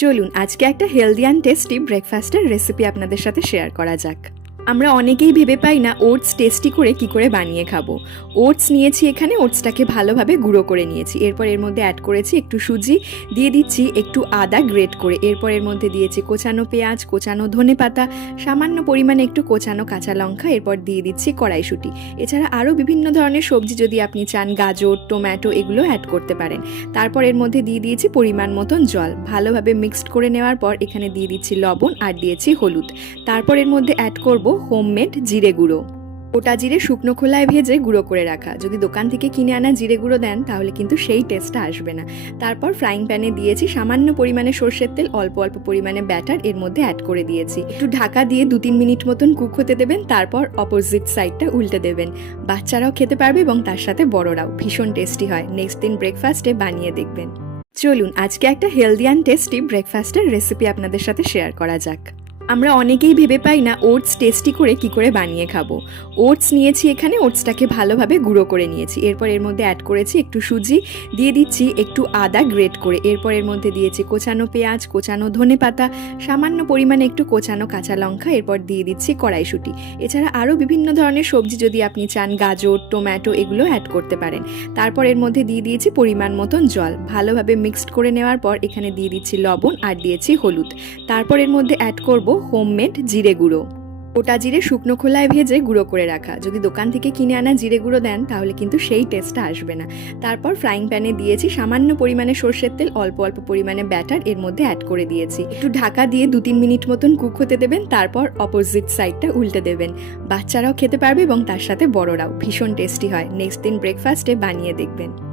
চলুন আজকে একটা হেলদি অ্যান্ড টেস্টি ব্রেকফাস্টের রেসিপি আপনাদের সাথে শেয়ার করা যাক। আমরা অনেকেই ভেবে পাই না ওটস টেস্টি করে কি করে বানিয়ে খাব। ওটস নিয়েছি এখানে, ওটসটাকে ভালোভাবে গুঁড়ো করে নিয়েছি। এরপর এর মধ্যে অ্যাড করেছি একটু সুজি, দিয়ে দিচ্ছি একটু আদা গ্রেট করে। এরপর এর মধ্যে দিয়েছি কোচানো পেঁয়াজ, কোচানো ধনে পাতা, সামান্য পরিমাণে একটু কোচানো কাঁচা লঙ্কা, এরপর দিয়ে দিচ্ছি কড়াইশুঁটি। এছাড়া আরও বিভিন্ন ধরনের সবজি যদি আপনি চান, গাজর টমেটো এগুলো অ্যাড করতে পারেন। তারপর এর মধ্যে দিয়ে দিয়েছি পরিমাণ মতন জল। ভালোভাবে মিক্সড করে নেওয়ার পর এখানে দিয়ে দিচ্ছি লবণ আর দিয়েছি হলুদ। তারপর এর মধ্যে অ্যাড করব হোমমেড জিরে গুঁড়ো। ওটা জিরে শুকনো খোলায় ভেজে গুঁড়ো করে রাখা। যদি দোকান থেকে কিনে আনা জিরে গুঁড়ো দেন, তাহলে কিন্তু সেই টেস্টটা আসবে না। তারপর ফ্রাইং প্যানে দিয়েছি সামান্য পরিমাণে সর্ষের তেল, অল্প অল্প পরিমাণে ব্যাটার এর মধ্যে অ্যাড করে দিয়েছি। একটু ঢাকা দিয়ে দু তিন মিনিট মতন কুক হতে দেবেন, তারপর অপোজিট সাইডটা উল্টে দেবেন। বাচ্চারাও খেতে পারবে এবং তার সাথে বড়রাও। ভীষণ টেস্টি হয়। নেক্সট দিন ব্রেকফাস্টে বানিয়ে দেখবেন। চলুন, আজকে একটা হেলদি অ্যান্ড টেস্টি ব্রেকফাস্টের রেসিপি আপনাদের সাথে শেয়ার করা যাক। আমরা অনেকেই ভেবে পাই না ওটস টেস্টি করে কি করে বানিয়ে খাব। ওটস নিয়েছি এখানে, ওটসটাকে ভালোভাবে গুঁড়ো করে নিয়েছি। এরপর এর মধ্যে অ্যাড করেছি একটু সুজি, দিয়ে দিচ্ছি একটু আদা গ্রেট করে। এরপর এর মধ্যে দিয়েছি কোচানো পেঁয়াজ, কোচানো ধনে পাতা, সামান্য পরিমাণে একটু কোচানো কাঁচা লঙ্কা, এরপর দিয়ে দিচ্ছি কড়াইশুঁটি। এছাড়া আরও বিভিন্ন ধরনের সবজি যদি আপনি চান, গাজর টমেটো এগুলো অ্যাড করতে পারেন। তারপর এর মধ্যে দিয়ে দিয়েছি পরিমাণ মতন জল। ভালোভাবে মিক্সড করে নেওয়ার পর এখানে দিয়ে দিচ্ছি লবণ আর দিয়েছি হলুদ। তারপর এর মধ্যে অ্যাড করব হোমমেড জিরে গুঁড়ো। ওটা জিরে শুকনো খোলায় ভেজে গুঁড়ো করে রাখা। যদি দোকান থেকে কিনে আনা জিরে গুঁড়ো দেন, তাহলে কিন্তু সেই টেস্টটা আসবে না। তারপর ফ্রাইং প্যানে দিয়েছি সামান্য পরিমাণে সর্ষের তেল, অল্প অল্প পরিমাণে ব্যাটার, এর মধ্যে অ্যাড করে দিয়েছি। একটু ঢাকা দিয়ে দু তিন মিনিট মতন কুক হতে দেবেন, তারপর অপোজিট সাইডটা উল্টে দেবেন। বাচ্চারাও খেতে পারবে এবং তার সাথে বড়রাও। ভীষণ টেস্টি হয়। নেক্সট দিন ব্রেকফাস্টে বানিয়ে দেখবেন।